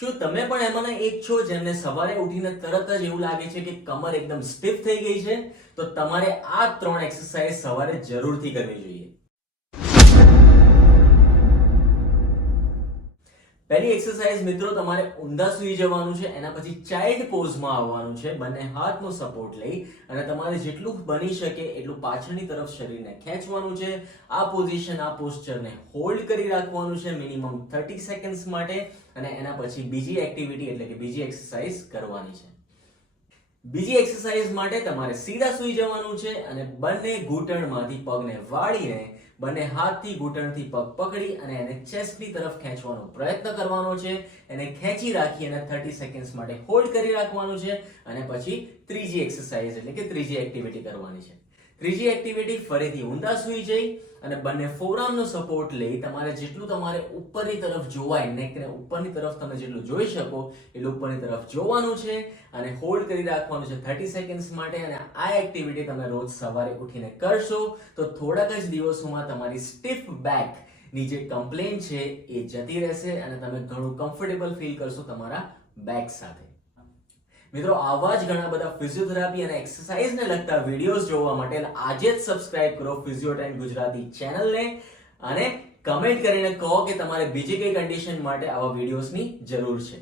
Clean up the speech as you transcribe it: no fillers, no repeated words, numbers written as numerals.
શું તમે પણ એમાંના એક છો જેમને સવારે ઉઠીને તરત જ એવું લાગે છે કે કમર એકદમ સ્ટીફ થઈ ગઈ છે? તો તમારે આ 3 એક્સરસાઇઝ સવારે જરૂરથી કરવી જોઈએ. પહેલી એક્સરસાઇઝ મિત્રો, તમારે ઊંધા સૂઈ જવાનું છે. એના પછી ચાઇલ્ડ પોઝમાં આવવાનું છે. બંને હાથનો સપોર્ટ લઈ અને તમારે જેટલું બની શકે એટલું પાછળની તરફ શરીરને ખેંચવાનું છે. આ પોઝિશન, આ પોસ્ચરને હોલ્ડ કરી રાખવાનું છે મિનિમમ 30 સેકન્ડ્સ માટે અને એના પછી બીજી એક્ટિવિટી એટલે કે બીજી એક્સરસાઇઝ કરવાની છે. બીજી એક્સરસાઇઝ માટે તમારે સીધા સૂઈ જવાનું છે અને બંને ઘૂંટણમાંથી પગને વાળીને બંને હાથથી ઘૂંટણથી પગ પકડી અને એને ચેસ્ટની તરફ ખેંચવાનો પ્રયત્ન કરવાનો છે. એને ખેંચી રાખી અને 30 સેકન્ડ્સ માટે હોલ્ડ કરી રાખવાનું છે અને પછી ત્રીજી એક્સરસાઇઝ એટલે કે ત્રીજી એક્ટિવિટી કરવાની છે. ત્રીજી એક્ટિવિટી ફરીથી ઊંધા સૂઈ જઈ અને બંને ફોરઆર્મનો સપોર્ટ લઈ તમારે જેટલું તમારે ઉપરની તરફ જોવાય, નેકને ઉપરની તરફ તમે જેટલું જોઈ શકો એટલું ઉપરની તરફ જોવાનું છે અને હોલ્ડ કરી રાખવાનું છે 30 સેકન્ડ્સ માટે. અને આ એક્ટિવિટી તમે રોજ સવારે ઉઠીને કરશો તો થોડાક જ દિવસોમાં તમારી સ્ટીફ બેક ની જે કમ્પ્લેન છે એ જતી રહેશે અને તમે ઘણું કમ્ફર્ટેબલ ફીલ કરશો તમારા બેક સાથે. મિત્રો, આવા જ ઘણા બધા ફિઝિયોથેરાપી અને એક્સરસાઇઝને લગતા વિડીયોઝ જોવા માટે આજે જ સબસ્ક્રાઇબ કરો ફિઝિયોટાઇમ ગુજરાતી ચેનલને અને કમેન્ટ કરીને કહો કે તમારે બીજી કઈ કન્ડિશન માટે આવા વિડીયોઝની જરૂર છે.